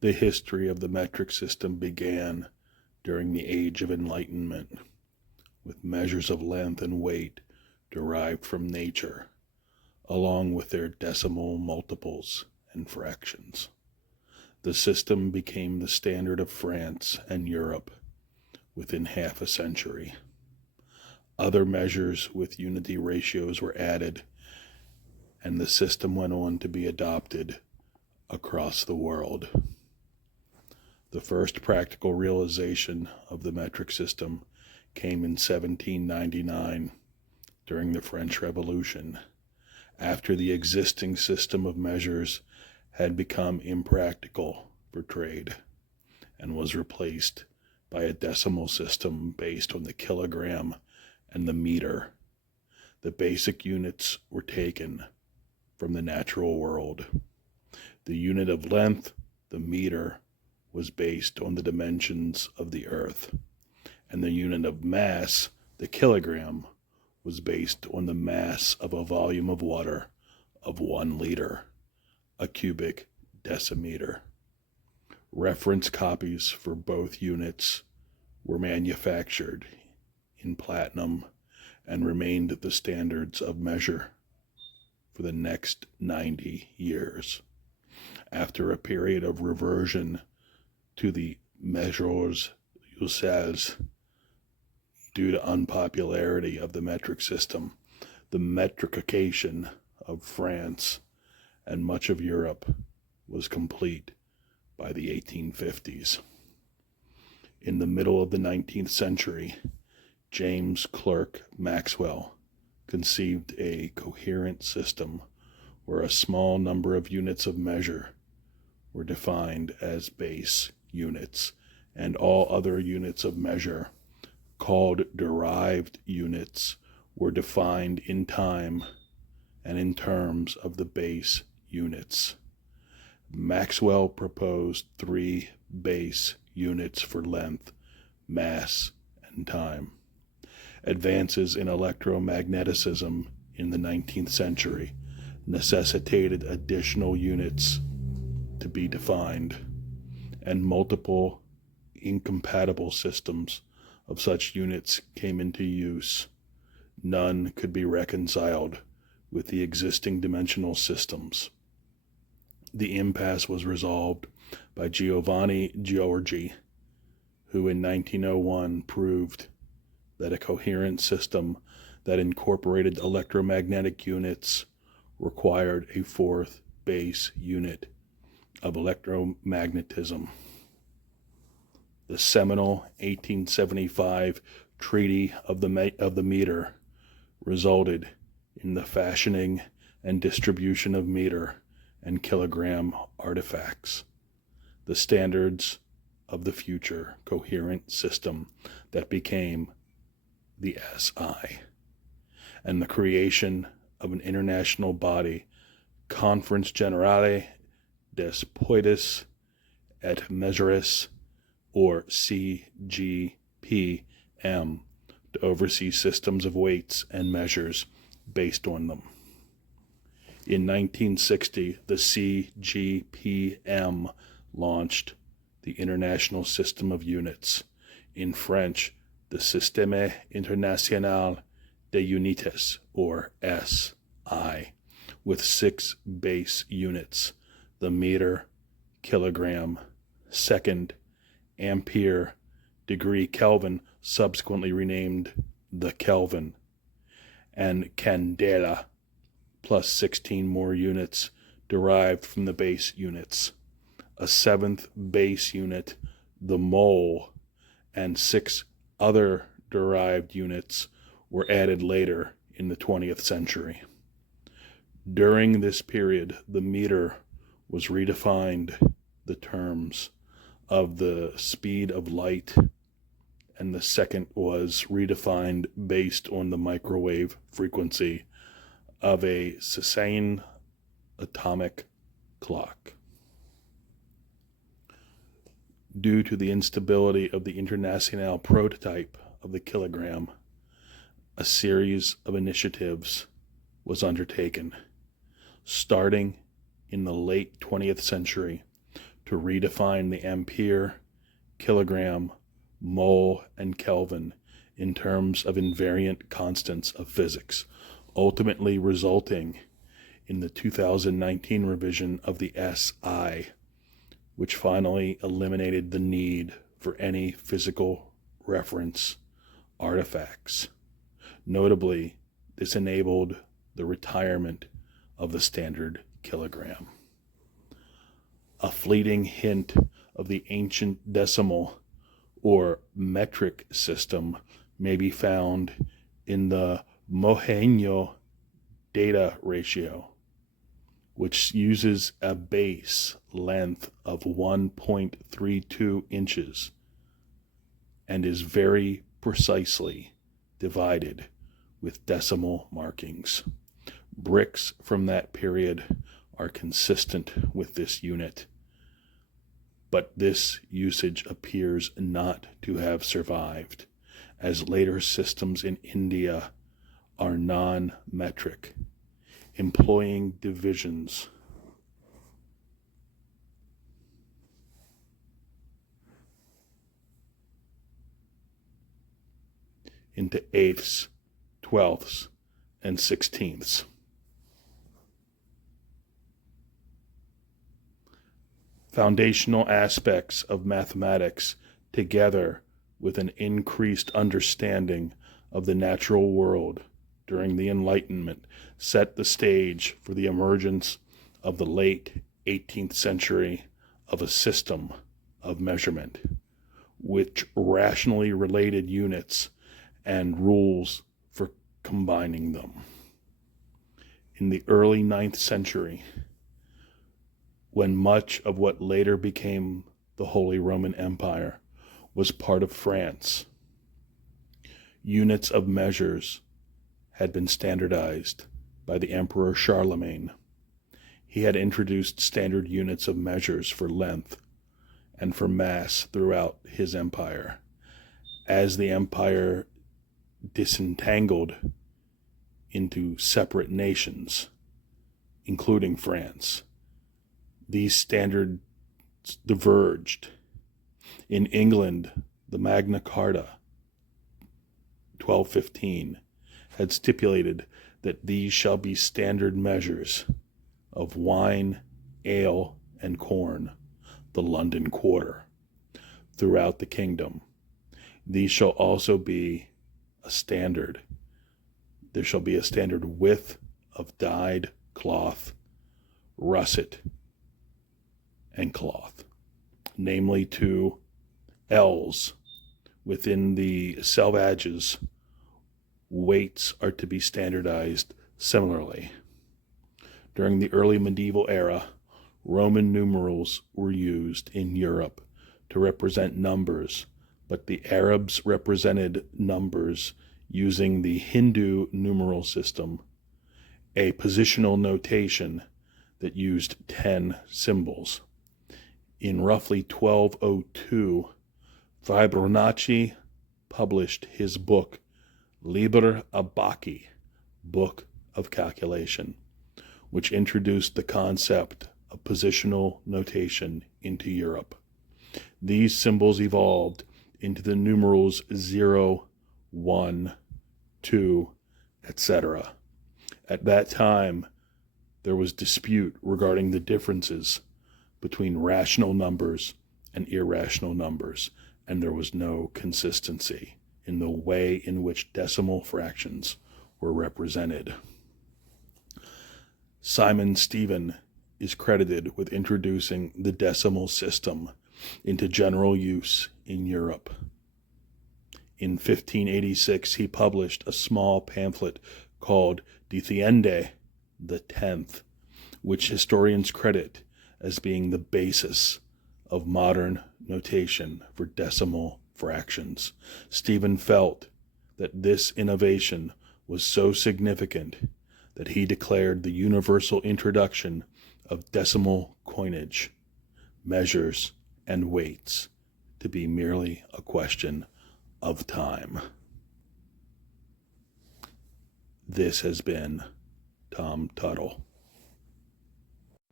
The history of the metric system began during the Age of Enlightenment, with measures of length and weight derived from nature, along with their decimal multiples and fractions. The system became the standard of France and Europe within half a century. Other measures with unity ratios were added, and the system went on to be adopted across the world. The first practical realization of the metric system came in 1799 during the French Revolution, after the existing system of measures had become impractical for trade and was replaced by a decimal system based on the kilogram and the meter. The basic units were taken from the natural world. The unit of length, the meter, was based on the dimensions of the earth, and the unit of mass, the kilogram, was based on the mass of a volume of water of 1 liter, a cubic decimeter. Reference copies for both units were manufactured in platinum and remained the standards of measure for the next 90 years. After a period of reversion to the mesures usage due to unpopularity of the metric system, the metricification of France and much of Europe was complete by the 1850s. In the middle of the 19th century, James Clerk Maxwell conceived a coherent system where a small number of units of measure were defined as base units, and all other units of measure, called derived units, were defined in time and in terms of the base units. Maxwell proposed 3 base units for length, mass, and time. Advances in electromagnetism in the 19th century necessitated additional units to be defined, and multiple incompatible systems of such units came into use. None could be reconciled with the existing dimensional systems. The impasse was resolved by Giovanni Giorgi, who in 1901 proved that a coherent system that incorporated electromagnetic units required a 4th base unit of electromagnetism. The seminal 1875 Treaty of the Meter resulted in the fashioning and distribution of meter and kilogram artifacts, the standards of the future coherent system that became the SI, and the creation of an international body, Conference Generale des Poids et Mesures, or CGPM, to oversee systems of weights and measures based on them. In 1960, the CGPM launched the International System of Units, in French, the Système International des Unités, or SI, with 6 base units: the meter, kilogram, second, ampere, degree Kelvin, subsequently renamed the Kelvin, and candela, plus 16 more units derived from the base units. A 7th base unit, the mole, and 6 other derived units were added later in the 20th century. During this period, the meter was redefined, the terms of the speed of light, and the second was redefined based on the microwave frequency of a Cézanne atomic clock. Due to the instability of the International prototype of the kilogram, a series of initiatives was undertaken. Starting in the late 20th century, to redefine the ampere, kilogram, mole, and Kelvin in terms of invariant constants of physics, ultimately resulting in the 2019 revision of the SI, which finally eliminated the need for any physical reference artifacts. Notably, this enabled the retirement of the standard kilogram. A fleeting hint of the ancient decimal or metric system may be found in the Mohenjo data ratio, which uses a base length of 1.32 inches and is very precisely divided with decimal markings. Bricks from that period are consistent with this unit, but this usage appears not to have survived, as later systems in India are non-metric, employing divisions into eighths, twelfths, and sixteenths. Foundational aspects of mathematics, together with an increased understanding of the natural world during the Enlightenment, set the stage for the emergence of the late 18th century of a system of measurement, which rationally related units and rules for combining them. In the early 9th century, when much of what later became the Holy Roman Empire was part of France, units of measures had been standardized by the Emperor Charlemagne. He had introduced standard units of measures for length and for mass throughout his empire. As the empire disentangled into separate nations, including France, these standards diverged. In England, the Magna Carta, 1215, had stipulated that these shall be standard measures of wine, ale, and corn, the London quarter, throughout the kingdom. These shall also be a standard. There shall be a standard width of dyed cloth, russet, and cloth, namely 2 ells. Within the selvages, weights are to be standardized similarly. During the early medieval era, Roman numerals were used in Europe to represent numbers, but the Arabs represented numbers using the Hindu numeral system, a positional notation that used 10 symbols. In roughly 1202, Fibonacci published his book, Liber Abaci, Book of Calculation, which introduced the concept of positional notation into Europe. These symbols evolved into the numerals 0, 1, 2, etc. At that time, there was dispute regarding the differences between rational numbers and irrational numbers, and there was no consistency in the way in which decimal fractions were represented. Simon Stevin is credited with introducing the decimal system into general use in Europe. In 1586, he published a small pamphlet called De Tiende, the 10th, which historians credit as being the basis of modern notation for decimal fractions. Stephen felt that this innovation was so significant that he declared the universal introduction of decimal coinage, measures, and weights to be merely a question of time. This has been Tom Tuttle.